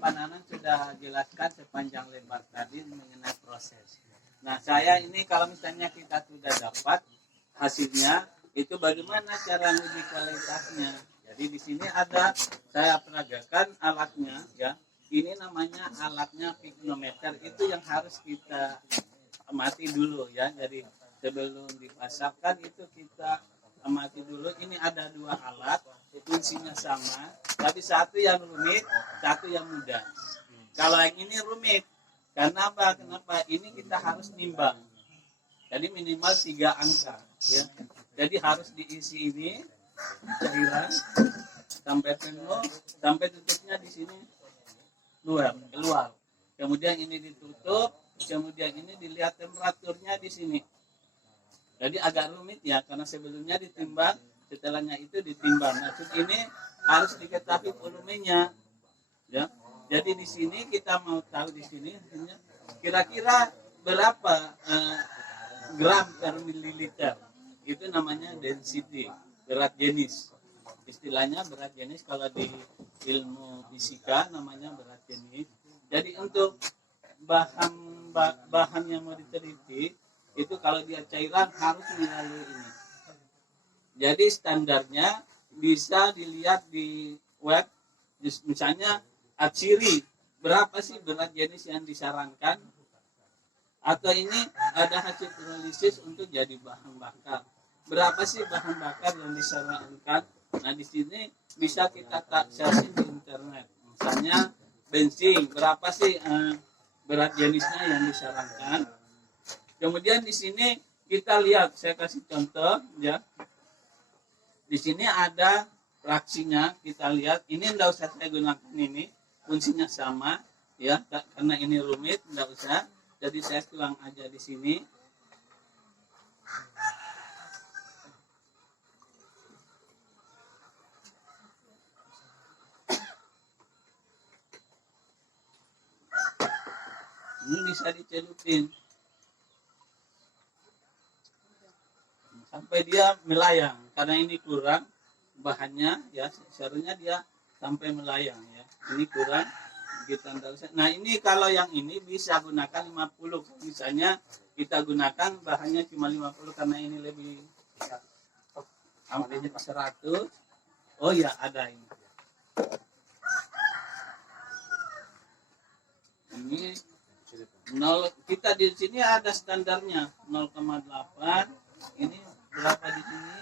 Pak Nanan sudah jelaskan sepanjang lebar tadi mengenai proses. Nah, saya ini kalau misalnya kita sudah dapat hasilnya, itu bagaimana cara menguji kualitasnya. Jadi di sini ada saya peragakan alatnya, ya. Ini namanya alatnya pignometer, itu yang harus kita amati dulu, ya. Jadi sebelum dipasangkan itu kita amati dulu. Ini ada dua alat, fungsinya sama, tapi satu yang rumit, satu yang mudah. Kalau yang ini rumit, karena apa? Kenapa? Ini kita harus nimbang. Jadi minimal 3 angka, ya. Jadi harus diisi ini cairan sampai penuh, sampai tutupnya di sini keluar. Kemudian ini ditutup, kemudian ini dilihat temperaturnya di sini. Jadi agak rumit ya, karena sebelumnya ditimbang, setelahnya itu ditimbang. Nah, ini harus diketahui volumenya, ya. Jadi di sini kita mau tahu di sini kira-kira berapa gram per mililiter. Itu namanya density, berat jenis. Istilahnya berat jenis kalau di ilmu fisika namanya berat jenis. Jadi untuk bahan yang mau diteliti itu kalau dia cairan harus melalui ini. Jadi standarnya bisa dilihat di web, misalnya Atsiri, berapa sih berat jenis yang disarankan? Atau ini ada hasil analisis untuk jadi bahan bakar. Berapa sih bahan bakar yang disarankan? Nah, di sini bisa kita taksasi di internet. Misalnya bensin, berapa sih berat jenisnya yang disarankan? Kemudian di sini kita lihat, saya kasih contoh, ya. Di sini ada fraksinya, kita lihat. Ini tidak usah saya gunakan ini, fungsinya sama, ya. Karena ini rumit, tidak usah. Jadi saya tuang aja di sini. Ini bisa dicelupin sampai dia melayang, karena ini kurang bahannya, ya. Seharusnya dia sampai melayang, ya. Ini kurang, kita nah ini kalau yang ini bisa gunakan 50. Misalnya kita gunakan bahannya cuma 50 karena ini lebih hampir 100. Oh ya, ada ini. Ini 0, kita di sini ada standarnya 0,8. Ini berapa di sini?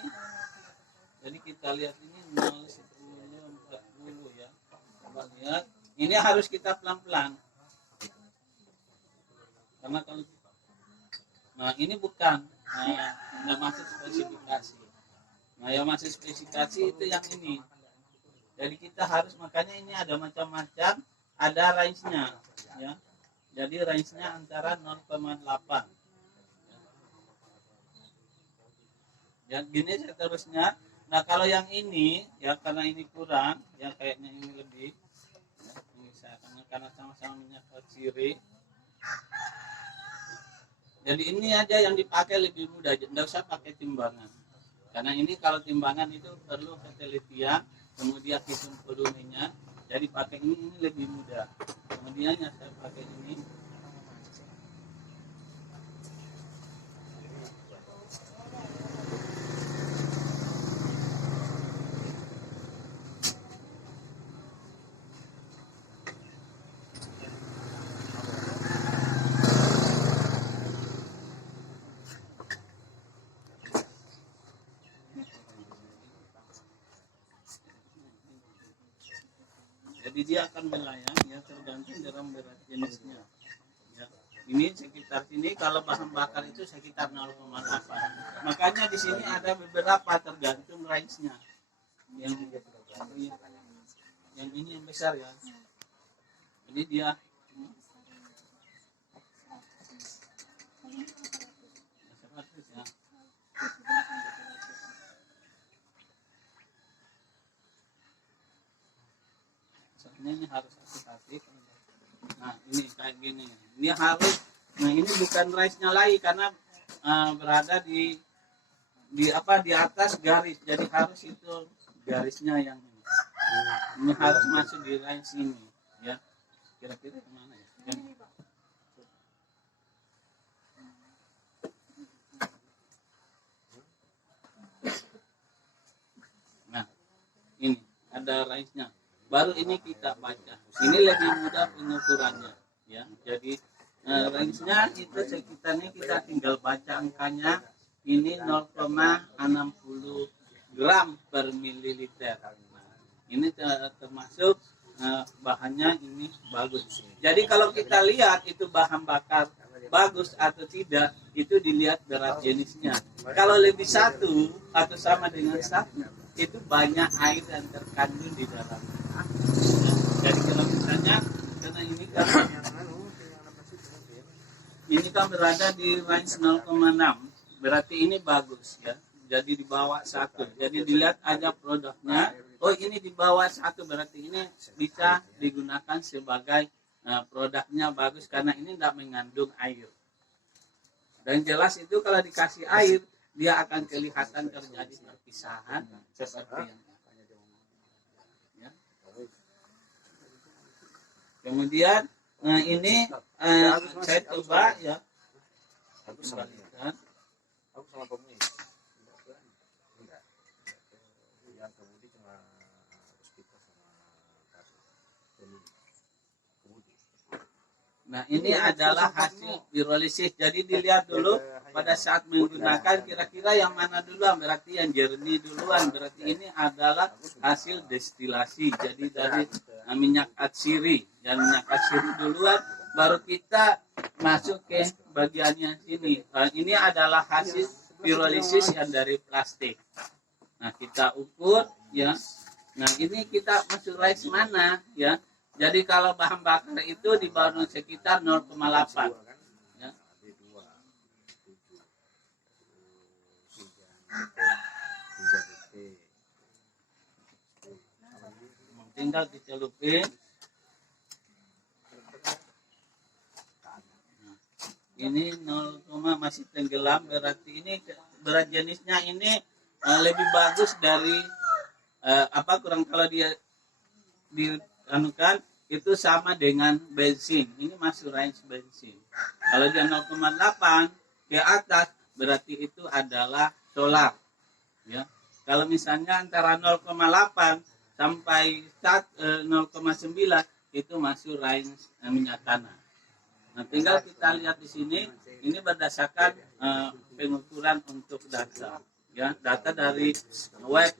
Jadi kita lihat ini 0, 10, 40, ya. Coba lihat. Ini harus kita pelan-pelan. Karena kalau nah ini bukan, nggak masuk spesifikasi. Nah, yang masuk spesifikasi itu yang ini. Jadi kita harus, makanya ini ada macam-macam, ada range-nya, ya. Jadi range-nya antara 0,8. Ya, gini seterusnya. Nah, kalau yang ini, ya karena ini kurang, ya kayaknya ini lebih. Karena sama-sama minyak ciri. Jadi ini aja yang dipakai lebih mudah, tidak usah pakai timbangan. Karena ini kalau timbangan itu perlu ketelitian, kemudian hitung volumenya. Jadi pakai ini lebih mudah. Kemudian yang saya pakai ini. Jadi dia akan melayang, ya, tergantung dalam berat jenisnya, ya. Ini sekitar sini, kalau bahan bakar itu sekitar 0,8. Makanya di sini ada beberapa tergantung range-nya. Yang ini yang besar, ya. Jadi dia ya. Ini harus hati-hati. Nah, ini kayak gini. Ini harus. Nah, ini bukan range-nya lagi karena berada di atas garis. Jadi harus itu garisnya yang ini. Ini harus masuk di range ini, ya. Kira-kira kemana ya? Nah, ini ada range-nya. Baru ini kita baca. Ini lebih mudah pengukurannya, ya. Jadi range-nya itu sekitarnya kita tinggal baca angkanya. Ini 0,60 gram per mililiter. Nah, ini termasuk bahannya ini bagus. Jadi kalau kita lihat itu bahan bakar bagus atau tidak, itu dilihat berat jenisnya. Kalau lebih satu atau sama dengan satu, itu banyak air yang terkandung di dalamnya. Jadi kalau misalnya karena ini kan berada di range 0,6, berarti ini bagus ya. Jadi di bawah 1. Jadi dilihat aja produknya. Oh ini di bawah 1, berarti ini bisa digunakan sebagai produknya bagus karena ini tidak mengandung air. Dan jelas itu kalau dikasih air dia akan kelihatan terjadi perpisahan seperti yang ya. Kemudian ini saya coba ya kembalikan. Aku sama pemilik. Enggak. Yang kemudi cuma hospital sama kemudi. Nah, ini adalah hasil pirolisis. Jadi dilihat dulu pada saat menggunakan kira-kira yang mana duluan, berarti yang jernih duluan. Berarti ini adalah hasil destilasi. Jadi dari minyak atsiri dan minyak atsiri duluan baru kita masuk ke bagiannya sini. Ini adalah hasil pirolisis yang dari plastik. Nah, kita ukur ya. Nah, ini kita masuk range mana ya. Jadi kalau bahan bakar itu di bawah sekitar 0,8 ya. Tinggal dicelupin. Ini 0, masih tenggelam, berarti ini berat jenisnya ini lebih bagus dari kurang kalau dia dianukan itu sama dengan bensin. Ini masuk range bensin. Kalau dia 0,8 ke atas berarti itu adalah solar. Ya. Kalau misalnya antara 0,8 sampai 0,9 itu masuk range minyak tanah. Nah, tinggal kita lihat di sini, ini berdasarkan pengukuran untuk data, ya, data dari web